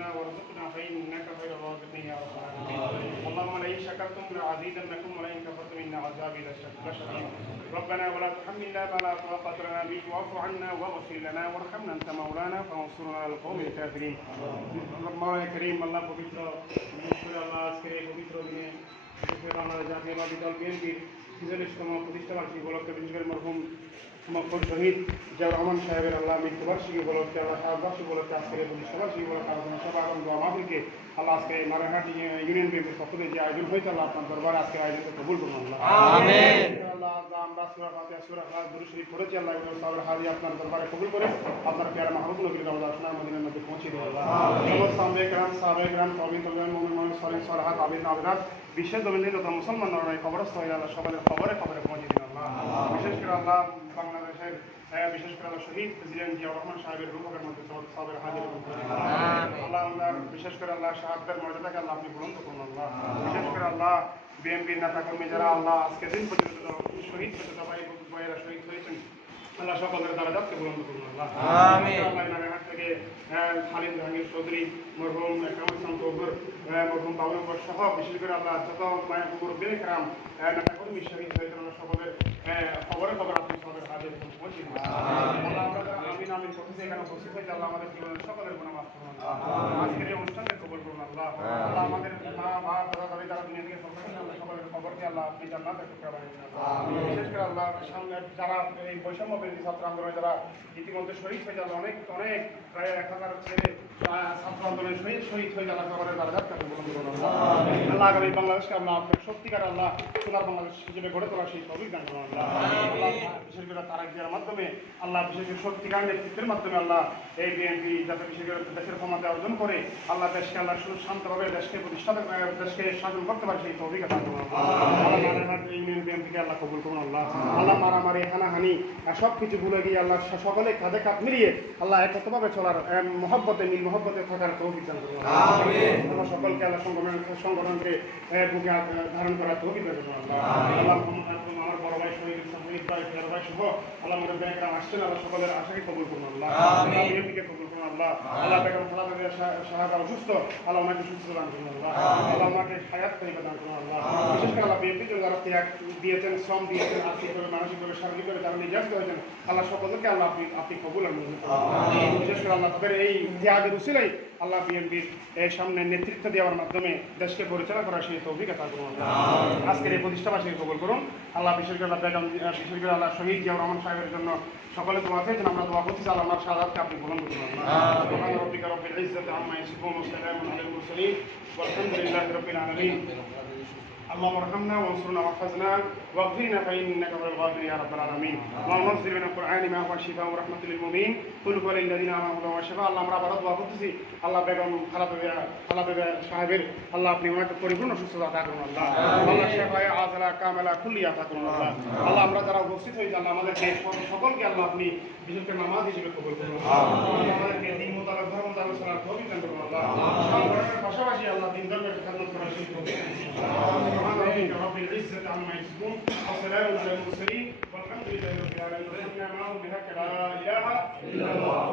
وارزقنا وارزقنا فإنك خير الرازقين يا رب العالمين اللهم لئن شكرتم لأزيدنكم ولئن كفرتم إن عذابي لشد- لشديد ربنا ولا تحملنا ما لا طاقة لنا به واعف عنا واغفر لنا وارحمنا أنت مولانا فانصرنا على القوم الكافرين مولانا كريم الله পবিত্র বিশেষ আল্লাহ আজকের এই পবিত্র দিনে বিশেষ করে বাংলাদেশ জাতীয়বাদী দল বিএনপির ছিচল্লিশতম প্রতিষ্ঠাবার্ষিকী উপলক্ষে বিশেষ করে মরহুম মকবুল শহীদ জিয়াউর রহমান সাহেবের আল্লাহ মৃত্যুবার্ষিকী উপলক্ষে আল্লাহ সাহবার্ষিকী উপলক্ষে আজকের এই প্রতিষ্ঠাবার্ষিকী উপলক্ষে আলোচনা সভা এবং দোয়া মাহফিলকে আল্লাহ আজকে মারাঘাট ইউনিয়ন পক্ষ থেকে যে আয়োজন হয়েছে আল্লাহ আপনার দরবারে আজকে আয়োজনকে কবুল করুন আল্লাহ। আমরা সূরা ফাতিহা, সূরা ইখলাস, দুরূদ শরীফ পড়েছি আল্লাহ এগুলো সবের হাজি আপনার দরবারে কবুল করে আপনার পেয়ারা মাহবুব নবীর রওজা সোনার মদিনার মধ্যে পৌঁছে দিন আল্লাহ। সমস্ত সামনে গ্রাম সাবে গ্রাম তবিন তবিন মুমিন মুমিন সলিন সলাহাত আবিদ আবিদাত বিশ্বের জমিনে যত মুসলমান নরনারী কবরস্থ হয়ে আল্লাহ সকলের খবরে খবরে পৌঁছে দিন বিশেষ করে আল্লাহ বাংলাদেশের আহ, বিশেষ করে আল্লাহ শহীদ প্রেসিডেন্ট জিয়াউর রহমান সাহেবের রূপকের মধ্যে সব সবের হাজির আল্লাহ। আল্লাহ বিশেষ করে আল্লাহ শাহাদের মর্যাদাকে আল্লাহ আপনি গ্রহণ করুন আল্লাহ বিশেষ করে আল্লাহ বিএনপির নেতা কর্মী যারা আল্লাহ আজকে দিন পর্যন্ত শহীদ পর্যন্ত ভাই ভাইয়েরা শহীদ হয়েছেন আল্লাহ সকলের দ্বারা যাচ্ছে বুলন্দ করুন আল্লাহ। আমিন। থেকে খালিদ জাহাঙ্গীর চৌধুরী মরহুম কামাল ইসলাম মরহুম বাবুনগর সহ বিশেষ করে আল্লাহ যত মুরব্বী একরাম নেতা কর্মী শহীদ হয়েছেন সকলের খবরে খবর আপনি সকলের হাজির এবং আল্লাহ। আমরা আমিন আমিন করতেছি এখানে উপস্থিত হয়েছে আল্লাহ আমাদের জীবনের সকলের করুন আজকের এই অনুষ্ঠানকে কবুল করুন আল্লাহ আল্লাহ আমাদের মা বাপ দাদা দাদি যারা দুনিয়া থেকে চলে গেছেন, আল্লাহ সকলের খবরকে আল্লাহ আপনি। বিশেষ করে আল্লাহ সামনে যারা এই বৈষম্য বিরোধী ছাত্র আন্দোলনে যারা ইতিমধ্যে শহীদ হয়ে যাবে অনেক অনেক প্রায় এক হাজার ছেলে ছাত্র আন্দোলনে শহীদ শহীদ হয়ে যারা সকলের দ্বারা যাত্রা গ্রহণ করুন আল্লাহ। আল্লাহ আগামী বাংলাদেশকে আল্লাহ আপনার সত্যিকার আল্লাহ সোনার বাংলাদেশ হিসেবে গড়ে তোলার সেই সবই দান আল্লাহ। আল্লাহ বিশেষ করে তারা জিয়ার মাধ্যমে আল্লাহ বিশেষ করে সত্যিকার নেতৃত্বের মাধ্যমে আল্লাহ এই বিএনপি যাতে বিশেষ করে দেশের ক্ষমতা অর্জন করে আল্লাহ দেশকে আল্লাহ সু- শান্তভাবে দেশকে প্রতিষ্ঠা দেশকে শাসন করতে পারে সেই তৌফিক আল্লাহ। আল্লাহ নারায়ণহাট ইউনিয়ন বিএনপিকে আল্লাহ কবুল করুন আল্লাহ আল্লাহ মারামারি হানাহানি সব কিছু ভুলে গিয়ে আল্লাহ সকলে কাঁধে কাঁধ মিলিয়ে আল্লাহ একত্রভাবে চলার মহব্বতে মিল মহব্বতে থাকার তৌফিক দান করুন আল্লাহ সকলকে আল্লাহ সংগঠন সংগঠনকে বুকে ধারণ করার তৌফিক দান করুন আল্লাহ আমার বড় ভাই শহীদ শহীদ ভাই ফিয়ার ভাই সহ আল্লাহ আমাদের ব্যাংকরাম আসছেন আল্লাহ সকলের আশাকে কবুল করুন আল্লাহ আল্লাহ কবুল করুন আল্লাহ আল্লাহ বেগম খালাদা সাহাবা অসুস্থ আল্লাহ ওনাকে সুস্থ দান করুন আল্লাহ আল্লাহ ওনাকে হায়াত তৈরি দান করুন আল্লাহ বিশেষ আল্লাহ বিএনপি জন্য যারা ত্যাগ দিয়েছেন শ্রম দিয়েছেন আর্থিকভাবে মানসিকভাবে শারীরিকভাবে যারা নির্যাতিত হয়েছেন আল্লাহ সকলকে আল্লাহ আপনি আপনি কবুল আর মঞ্জুর বিশেষ করে আল্লাহ তাদের এই ত্যাগের উচিলাই আল্লাহ বিএনপির সামনে নেতৃত্ব দেওয়ার মাধ্যমে দেশকে পরিচালনা করার সেই অভিজ্ঞতা করুন আজকের এই প্রতিষ্ঠাবাসীকে কবুল করুন। আল্লাহ বিশেষ করে আল্লাহ বেগম বিশেষ করে আল্লাহ শহীদ জিয়াউর রহমান সাহেবের জন্য সকলে দোয়া চেয়েছেন আমরা দোয়া করছি আল্লাহ আমার সাদাতকে আপনি গ্রহণ করুন সুবহান রাব্বিকা রব্বিল ইজ্জাতি আম্মা ইয়াসিফুন ওয়া সালামুন আলাল মুরসালিন। ওয়ালহামদুলিল্লাহি রাব্বিল আলামিন। اللهم ارحمنا وانصرنا واحفظنا واغفرنا فانك غير الغافر يا رب العالمين اللهم انزل من القران ما هو شفاء ورحمه للمؤمنين قل هو للذين امنوا هدى وشفاء الله আমরা আবার দোয়া করতেছি আল্লাহ বেগম খালাদা খালাদা সাহেবের আল্লাহ আপনি ওনাকে পরিপূর্ণ সুস্থতা দান করুন আল্লাহ আল্লাহ শেফায়ে আজলা কামেলা কুল্লি আতা করুন আল্লাহ আল্লাহ আমরা যারা উপস্থিত হয়েছি আল্লাহ আমাদের দেশ সকলকে আল্লাহ আপনি বিশেষ করে নামাজ হিসেবে কবুল করুন আল্লাহ আমাদেরকে দিন মোতাবেক ধর্ম মোতাবেক চলার তৌফিক দান করুন আল্লাহ সংগঠনের পাশাপাশি আল্লাহ দিন ধর্মের খেদমত করার সেই العزة عما يصفون. وسلام على المرسلين. والحمد لله رب العالمين. وإنا معهم. بهكذا لا إله إلا الله.